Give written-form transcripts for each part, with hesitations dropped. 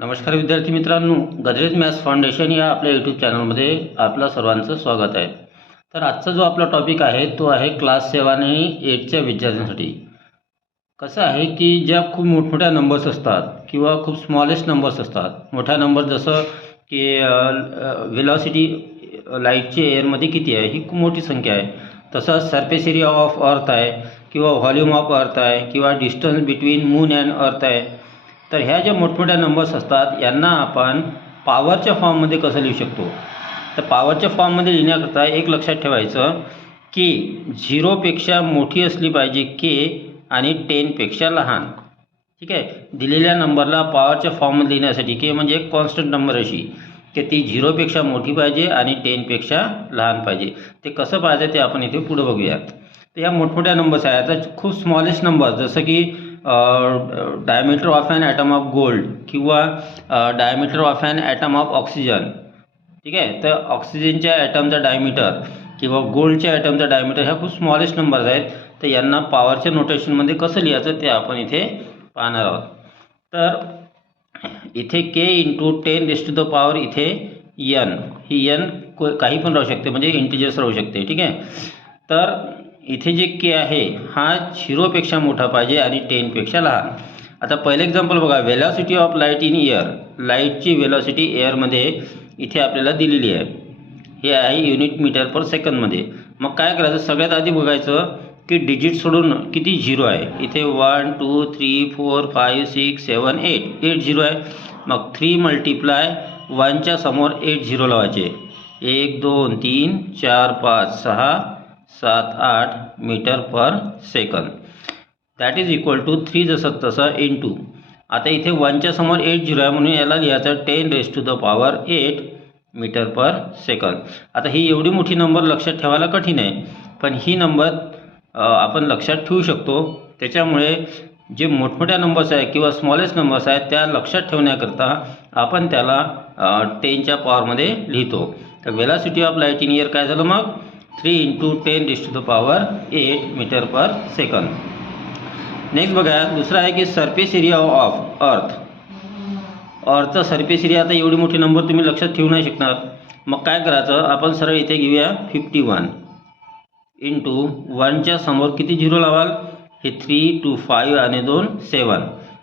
नमस्कार विद्यार्थी मित्रांनो, गजरेज मॅथ्स फाउंडेशन या आपल्या यूट्यूब चॅनलमध्ये आपलं सर्वांचं स्वागत आहे। तर आजचा जो आपला टॉपिक आहे तो आहे क्लास 7 आणि 8च्या विद्यार्थ्यांसाठी। कसं आहे की ज्या खूप मोठमोठ्या नंबर्स असतात किंवा खूप स्मॉलेस्ट नंबर्स असतात, मोठा नंबर जसं की वेलॉसिटी लाईटची एअरमध्ये किती आहे ही खूप मोठी संख्या आहे, तसंच सरफेस एरिया ऑफ अर्थ आहे किंवा व्हॉल्यूम ऑफ अर्थ आहे किंवा डिस्टन्स बिटवीन मून अँड अर्थ आहे। तर ह्या ज्या मोठमोठ्या नंबर्स असतात यांना आपण पॉवरच्या फॉर्ममध्ये कसं लिहू शकतो। तर पॉवरच्या फॉर्ममध्ये लिहिण्याकरता एक लक्षात ठेवायचं की 0पेक्षा मोठी असली पाहिजे के आणि 10पेक्षा लहान। ठीक आहे, दिलेल्या नंबरला पॉवरच्या फॉर्ममध्ये लिहिण्यासाठी के म्हणजे एक कॉन्स्टंट नंबर अशी की ती 0पेक्षा मोठी पाहिजे आणि 10पेक्षा लहान पाहिजे। ते कसं पाहिजे ते आपण इथे पुढे बघूया। तर या मोठमोठ्या नंबर्स आहेत, आता खूप स्मॉलेस्ट नंबर जसं की diameter of an atom of gold किंवा diameter of an atom of oxygen. ठीक आहे, तर ऑक्सिजनच्या ॲटमचा डायमीटर किंवा गोल्डच्या ॲटमचा डायमीटर ह्या खूप स्मॉलेस्ट नंबर्स आहेत। तर यांना पॉवरच्या नोटेशनमध्ये कसं लिहायचं ते आपण इथे पाहणार आहोत। तर इथे के इंटू 10⁻⁴ इथे एन, ही एन काही पण राहू शकते, म्हणजे इंटिजर्स राहू शकते। ठीक आहे, तर इथे जे के आहे हा 0पेक्षा मोठा पाहिजे आणि 10पेक्षा लहान। आता पहिलं एक्झाम्पल बघा, velocity of light in air. लाईटची वेलॉसिटी एअरमध्ये इथे आपल्याला दिलेली आहे, हे आहे युनिट मीटर पर सेकंदमध्ये। मग काय करायचं, सगळ्यात आधी बघायचं की डिजिट सोडून किती झिरो आहे। इथे 1 2 3 4 5 6 7 8 झिरो आहे। मग 3 मल्टिप्लाय 1च्या समोर 8 झिरो लावायचे, 1 2 3 4 5 6 7 8 metre per second, that is equal to 3 जसं तसं इंटू। आता इथे 1च्या समोर 8 झिरो आहे म्हणून याला लिहायचं 10⁸ मीटर पर सेकंद। आता ही एवढी मोठी नंबर लक्षात ठेवायला कठीण आहे, पण ही नंबर आपण लक्षात ठेवू शकतो। त्याच्यामुळे जे मोठमोठ्या नंबर्स आहेत किंवा स्मॉलेस्ट नंबर्स आहेत त्या लक्षात ठेवण्याकरता आपण त्याला 10च्या पॉवरमध्ये लिहितो। तर velocity of light in air काय झालं, मग 3 × 10⁸ मीटर पर सेकंद। नेक्स्ट बघा, दुसरा आहे की surface area of earth. अर्थचा surface area, आता एवढी मोठी नंबर तुम्ही लक्षात ठेवू नाही शकणार। मग काय करायचं, आपण सरळ इथे घेऊया 51 इंटू 1च्या समोर किती झिरो लावाल, हे 3 2 5 आणि 2 7,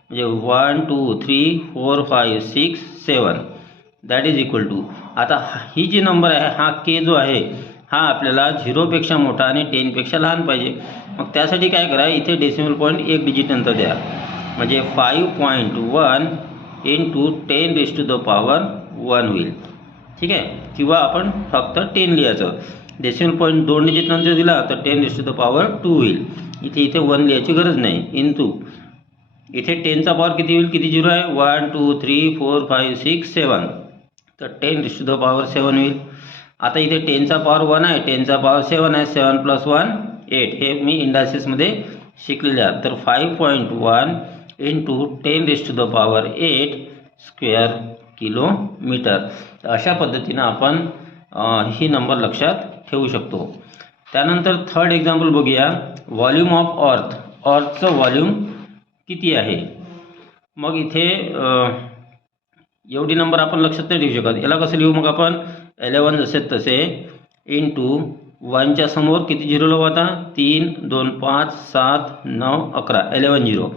म्हणजे 1 2 3 4 5 6 7, दॅट इज इक्वल टू। आता ही जी नंबर आहे हा के जो आहे हा आपल्याला 0पेक्षा मोठा आणि 10पेक्षा लहान पाहिजे। मग त्यासाठी काय करा, इथे डेसिमल पॉईंट एक डिजिट नंतर द्या, म्हणजे 5.1 इंटू 10⁻1 होईल। ठीक आहे, किंवा आपण फक्त 10 लिहायचं, डेसिमल पॉईंट 2 डिजिट नंतर दिला तर 10⁻2 होईल। इथे 1 लिहायची गरज नाही, इंटू इथे 10चा पॉवर किती होईल, किती झिरो आहे, 1 2 3 4 5 6 7, तर 10⁻7 होईल। आता इथे 10चा पॉवर 1 आहे, 10चा पॉवर 7 आहे, 7 + 1 8, हे मी इंडायसिसमध्ये शिकलेले आहे। तर 5.1 इंटू 10⁻8 स्क्वेअर किलोमीटर। अशा पद्धतीनं आपण ही नंबर लक्षात ठेवू शकतो। त्यानंतर थर्ड एक्झाम्पल बघूया, व्हॉल्यूम ऑफ अर्थ। अर्थचं व्हॉल्यूम किती आहे। मग इथे एवढी नंबर आपण लक्षात नाही ठेवू शकत, याला कसं लिहू, मग आपण 11 जसे तसे इंटू 1च्या समोर किती झिरो लावू, आता 3 2 5 7 9 11, 11 zero,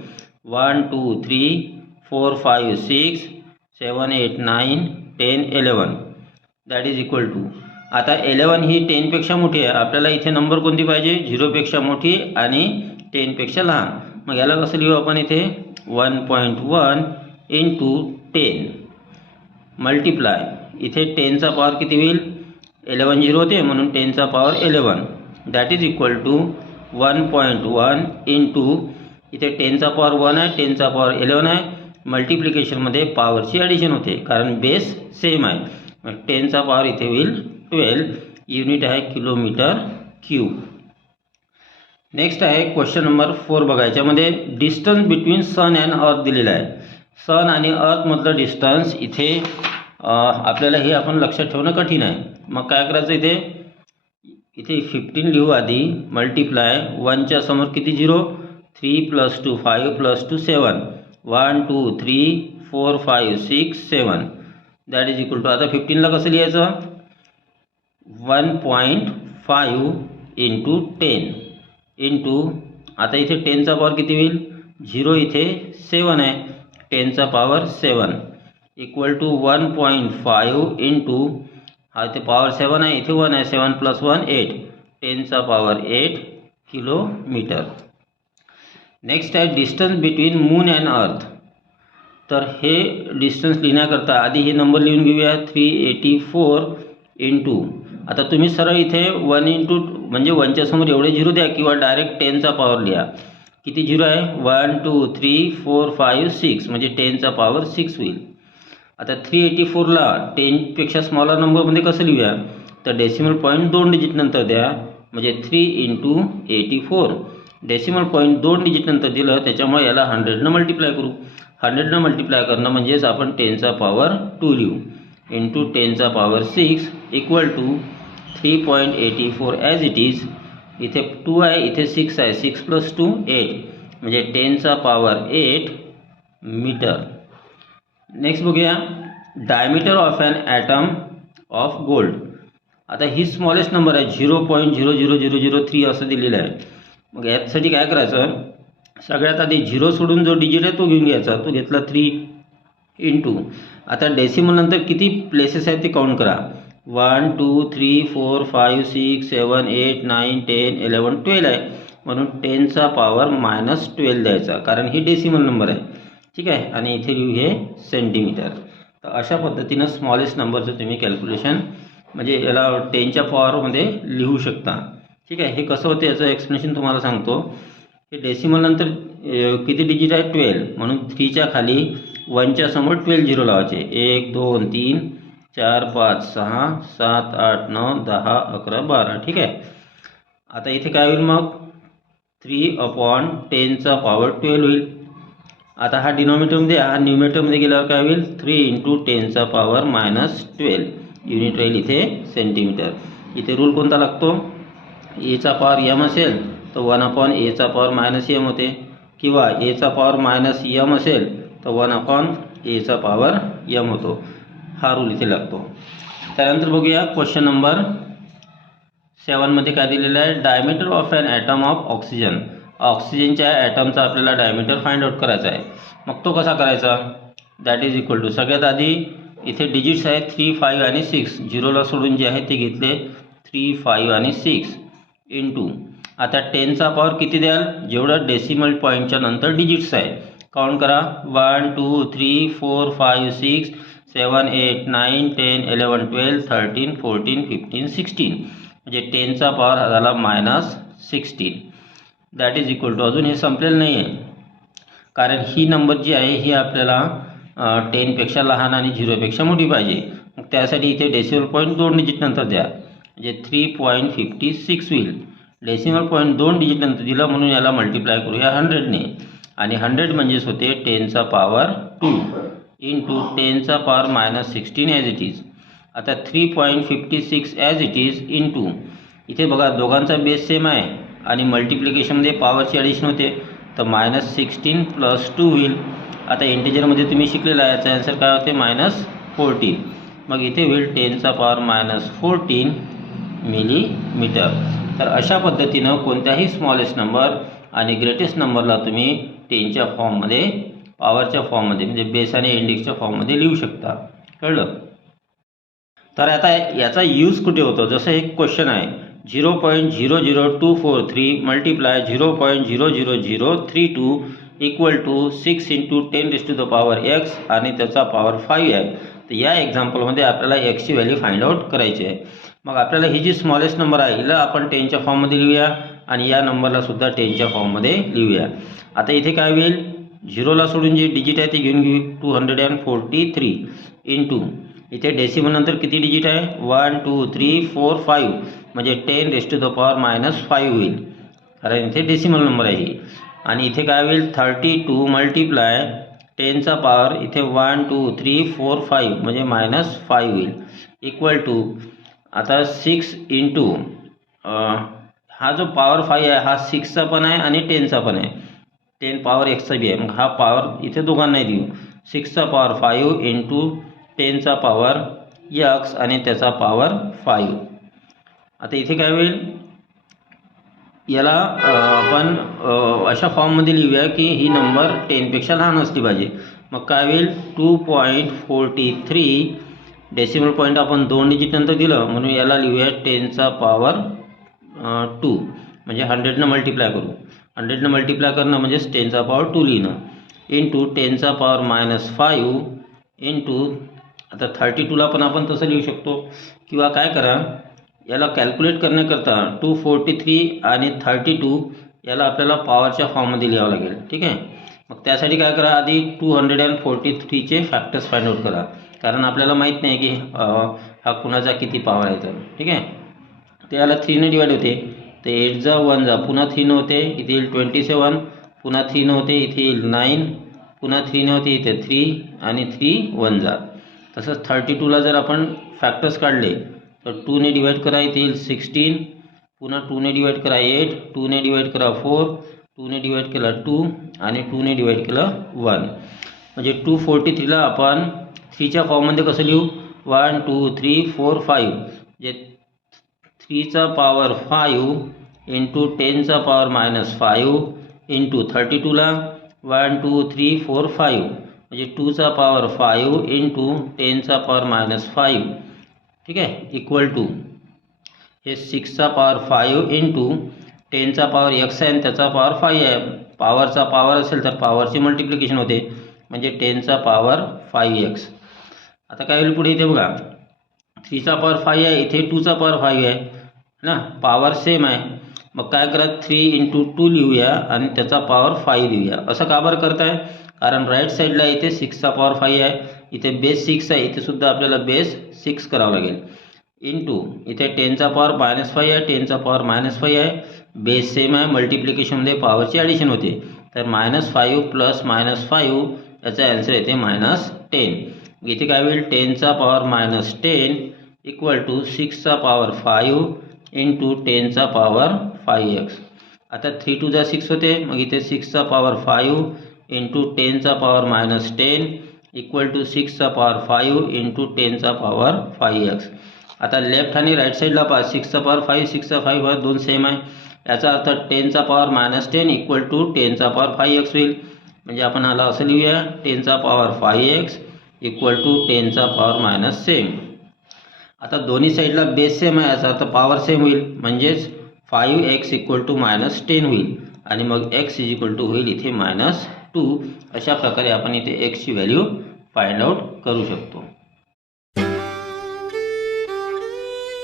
1 2 3 4 5 6 7 8 9 10 11, that is equal to. आता 11 ही 10पेक्षा मोठी आहे, आपल्याला इथे नंबर कोणती पाहिजे, 0पेक्षा मोठी आणि 10पेक्षा लहान। मग याला कसं लिहू आपण, इथे 1.1 इंटू 10 मल्टिप्लाय, इथे 10चा पॉवर किती होईल, 11 झिरो होते म्हणून 10चा power 11, that is equal to 1.1 into इथे 10चा पॉवर 1 आहे, 10चा पॉवर 11 आहे, मल्टिप्लिकेशनमध्ये पॉवरची ॲडिशन होते कारण बेस सेम आहे। मग 10चा पॉवर इथे होईल 12, युनिट आहे किलोमीटर क्यूब। नेक्स्ट आहे क्वेश्चन नंबर 4 बघा, याच्यामध्ये डिस्टन्स बिटवीन सन अँड अर्थ दिलेला आहे। सन आणि अर्थमधलं डिस्टन्स इथे आपल्याला हे आपण लक्षात ठेवणं कठीण आहे। मग काय करायचं, इथे 15 लिहू आधी, मल्टिप्लाय 1च्या समोर किती zero, 3 + 2 5 + 2 7, 1 2 3 4 5 6 7 that is equal to, आता 15ला कसं लिहायचं, 1.5 इंटू 10 इंटू, आता इथे 10चा पॉवर किती होईल, 0 इथे 7 आहे, 10चा पॉवर 7 इक्वल टू 1.5 इंटू, हा इथे पॉवर 7 आहे, इथे 1 आहे, 7 + 1 8, 10चा पॉवर 8 किलोमीटर. नेक्स्ट आहे डिस्टन्स बिटवीन मून अँड अर्थ. तर हे डिस्टन्स लिहिण्याकरता आधी हे नंबर लिहून घेऊया, 384 इंटू, आता तुम्ही सरळ इथे 1 इंटू म्हणजे 1च्या समोर एवढे 0 द्या किंवा डायरेक्ट 10चा पॉवर लिहा. किती 0 आहे, 1 2 3 4 5 6 म्हणजे 10चा पॉवर 6 होईल. आता 384ला 10पेक्षा स्मॉलर नंबरमध्ये कसं लिहूया, तर डेसिमल पॉईंट 2 डिजिट नंतर द्या, म्हणजे 3 इंटू 84. डेसिमल पॉईंट 2 डिजिट नंतर दिलं, त्याच्यामुळे याला 100ने मल्टिप्लाय करू. 100ने मल्टिप्लाय करणं म्हणजेच आपण 10चा पॉवर 2 लिहू, इंटू 10चा power 6 equal to 3.84 as it is. इथे 2 आहे, इथे 6 आहे, 6 + 2 8 म्हणजे 10चा पॉवर 8 मीटर. नेक्स्ट बघूया, diameter of an atom of gold. आता ही स्मॉलेस्ट नंबर आहे, 0.00003 असं दिलेलं आहे. मग यासाठी काय करायचं, सगळ्यात आधी 0 सोडून जो डिजिट आहे तो घेऊन घ्यायचा, तो घेतला 3 इंटू, आता डेसिमल नंतर किती प्लेसेस आहेत ते काउंट करा, 1 2 3 4 5 6 7 8 9 10 11 12 आहे, म्हणून 10चा पॉवर -12 द्यायचा, कारण ही डेसिमल नंबर आहे. ठीक आहे, आणि इथे लिहू हे सेंटीमीटर. तर अशा पद्धतीनं स्मॉलेस्ट नंबरचं तुम्ही कॅल्क्युलेशन म्हणजे याला 10च्या पॉवरमध्ये लिहू शकता. ठीक आहे, हे कसं होतं याचं एक्सप्लेनेशन तुम्हाला सांगतो. हे डेसिमल नंतर किती डिजिट आहे, 12, म्हणून 3च्या खाली 1च्या समोर 12 झिरो लावायचे, 1 2 3 4 5 6 7 8 9 10 11 12. ठीक आहे, आता इथे काय होईल मग, 3/10चा पॉवर 12 होईल. आता हा डिनॉमिनेटरमध्ये, हा न्यूमिनेटरमध्ये गेल्यावर काय होईल, 3 इंटू 10चा पॉवर -12 युनिट राहील इथे सेंटीमीटर. इथे रूल कोणता लागतो, एचा पॉवर m असेल तर 1/aचा पॉवर -m होते, किंवा एचा पॉवर -m असेल तर 1/aचा पॉवर m होतो. हा रूल इथे लागतो. त्यानंतर बघूया क्वेश्चन नंबर 7मध्ये काय दिलेलं आहे, diameter of an atom of oxygen. ऑक्सिजनच्या ॲटमचा आपल्याला डायमीटर फाइंड आउट करायचा आहे. मग तो कसा करायचा, दॅट इज इक्वल टू, सगळ्यात आधी इथे डिजिट्स आहेत 3 5 आणि 6, 0ला सोडून जे आहे ते घेतले 3 5 आणि 6 इंटू, आता 10चा पॉवर किती द्याल, जेवढं डेसिमल पॉईंटच्या नंतर डिजिट्स आहे काउंट करा, 1 2 3 4 5 6 7 8 9 10 11 12 13 14 15 16 म्हणजे 10चा पॉवर झाला -16. दॅट इज इक्वल टू, अजून हे संपलेलं नाही आहे, कारण ही नंबर जी आहे ही आपल्याला 10पेक्षा लहान आणि 0पेक्षा मोठी पाहिजे. मग त्यासाठी इथे डेसिमल पॉईंट 2 डिजिट नंतर द्या, म्हणजे 3.56 होईल. डेसिमल पॉईंट 2 डिजिट नंतर दिलं म्हणून याला मल्टिप्लाय करूया 100ने, आणि 100 म्हणजेच होते 10चा पॉवर 2 इंटू 10चा पॉवर -16 ॲज इट इज. आता 3.56 ॲज इट इज इंटू, इथे बघा दोघांचा बेस सेम आहे आणि मल्टिप्लिकेशनमध्ये पॉवरची ॲडिशन होते, तर -16 + 2 होईल. आता इंटिजरमध्ये तुम्ही शिकलेला आहे, याचा आन्सर काय होते, -14. मग इथे होईल 10चा पॉवर -14 मिलीमीटर. तर अशा पद्धतीनं कोणत्याही स्मॉलेस्ट नंबर आणि ग्रेटेस्ट नंबरला तुम्ही 10च्या फॉर्ममध्ये, पॉवरच्या फॉर्ममध्ये म्हणजे बेस आणि इंडेक्सच्या फॉर्ममध्ये लिहू शकता. कळलं. तर आता याचा यूज कुठे होतो, जसं एक क्वेश्चन आहे, 0.00243 multiply 0.00032 equal to 6 into 10⁻⁴ x आणि त्याचा पॉवर 5 आहे. तर या एक्झाम्पलमध्ये आपल्याला एक्सची व्हॅल्यू फाइंड आउट करायची आहे. मग आपल्याला ही जी स्मॉलेस्ट नंबर आहे हिला आपण 10च्या फॉर्ममध्ये लिहूया आणि या नंबरला सुद्धा 10च्या फॉर्ममध्ये लिहूया. आता इथे काय होईल, 0ला सोडून जे डिजिट आहे ते घेऊन घेऊ, 243 इंटू, इथे डेसिमल नंतर किती डिजिट आहे, 1 2 3 4 5 म्हणजे 10⁻⁻5 होईल, कारण इथे डेसिमल नंबर आहे ही. आणि इथे काय होईल, 32 मल्टिप्लाय 10चा पॉवर इथे 1 2 3 4 5 म्हणजे -5 होईल, इक्वल टू, आता 6 इंटू, हा जो पॉवर 5 आहे हा 6चा पण आहे आणि 10चा पण आहे, 10 पॉवर एक्सचा बी आहे. मग हा पॉवर इथे दोघांनाही देऊ, 6चा पॉवर 5 इंटू 10चा पॉवर x आणि त्याचा पॉवर 5. आता इथे काय होईल, याला आपण अशा फॉर्ममध्ये लिहूया की ही नंबर 10पेक्षा लहान असली पाहिजे. मग काय होईल, 2.43 डेसिमल पॉईंट आपण 2 डिजिट नंतर दिलं म्हणून याला लिहूया 10चा पॉवर 2, म्हणजे 100ने मल्टिप्लाय करू. 100ने मल्टिप्लाय करणं म्हणजेच 10चा पॉवर 2 लिहिणं, इंटू 10चा पॉवर -5 इंटू, आता 32ला पण आपण तसं लिहू शकतो. किंवा काय करा, याला कॅल्क्युलेट करण्याकरता 243 आणि 32 याला आपल्याला पॉवरच्या फॉर्ममध्ये लिहावं लागेल. ठीक आहे. मग त्यासाठी काय करा, आधी 243चे फॅक्टर्स फाइंड आउट करा, कारण आपल्याला माहीत नाही की हा कुणाचा किती पॉवर आहे तर. ठीक आहे. तर याला 3ने डिवाइड होते, तर 8 जा 1 जा, पुन्हा 3 होते, इथे येईल 27, पुन्हा 3 होते, इथे येईल 9, पुन्हा 3 होते, इथे 3 आणि 3 1 जा. तसंच 32ला जर आपण फॅक्टर्स काढले तर 2ने डिवाइड करा, इथे येईल 16, पुन्हा 2ने डिवाइड करा 8, 2ने डिवाइड करा 4, 2ने डिवाइड केला 2 आणि 2ने डिवाइड केलं 1. म्हणजे 243ला आपण 3च्या फॉर्ममध्ये कसं लिहू, 1 2 3 4 5, म्हणजे 3चा पॉवर 5 इंटू 10चा पॉवर -5 इंटू 32ला 1 2 3 4 5, म्हणजे 2चा पॉवर 5 इंटू 10चा पॉवर -5. ठीक आहे. इक्वल टू हे 6चा पॉवर 5 इंटू 10चा पॉवर x आहे आणि त्याचा पॉवर 5 आहे. पॉवरचा पॉवर असेल तर पॉवरची मल्टिप्लिकेशन होते, म्हणजे 10चा पॉवर 5x. आता काय होईल पुढे, इथे बघा 3चा पॉवर 5 आहे, इथे 2चा पॉवर 5 आहे ना, पॉवर सेम आहे. मग काय करा, 3 इंटू 2 लिहूया आणि त्याचा पॉवर 5 लिहूया. असं का बरं करताय, कारण राईट साईडला इथे 6चा पॉवर 5 आहे, इथे बेस 6 आहे, इथे सुद्धा आपल्याला बेस 6 करावं लागेल. इंटू इथे 10चा पॉवर -5 आहे, 10चा पॉवर -5 आहे, बेस सेम आहे, मल्टिप्लिकेशनमध्ये पॉवरची ॲडिशन होते, तर -5 प्लस -5 याचा ॲन्सर येते -10. इथे काय होईल, 10चा पॉवर -10 इक्वल टू 6चा पॉवर 5 इंटू 10चा पॉवर 5x. आता 3 2 जा 6 होते, मग इथे 6चा पॉवर 5 इंटू 10चा पॉवर -10 इक्वल टू 6चा पॉवर 5 इंटू 10चा पॉवर 5x. आता लेफ्ट आणि राईट साईडला पहा, 6चा पॉवर 5 6चा 5 हा दोन सेम आहे, याचा अर्थ 10चा पॉवर -10 इक्वल टू 10चा पॉवर 5x होईल. म्हणजे आपण ह्याला असं लिहूया, 10चा पॉवर 5x इक्वल टू 10चा पॉवर -7. आता दोन्ही साईडला बेस सेम आहे, याचा अर्थ पॉवर सेम होईल, म्हणजेच 5x इक्वल टू -10 होईल आणि मग x इक्वल टू होईल इथे -2. अशा प्रकारे आपण इथे x ची व्हॅल्यू फाइंड आउट करू शकतो.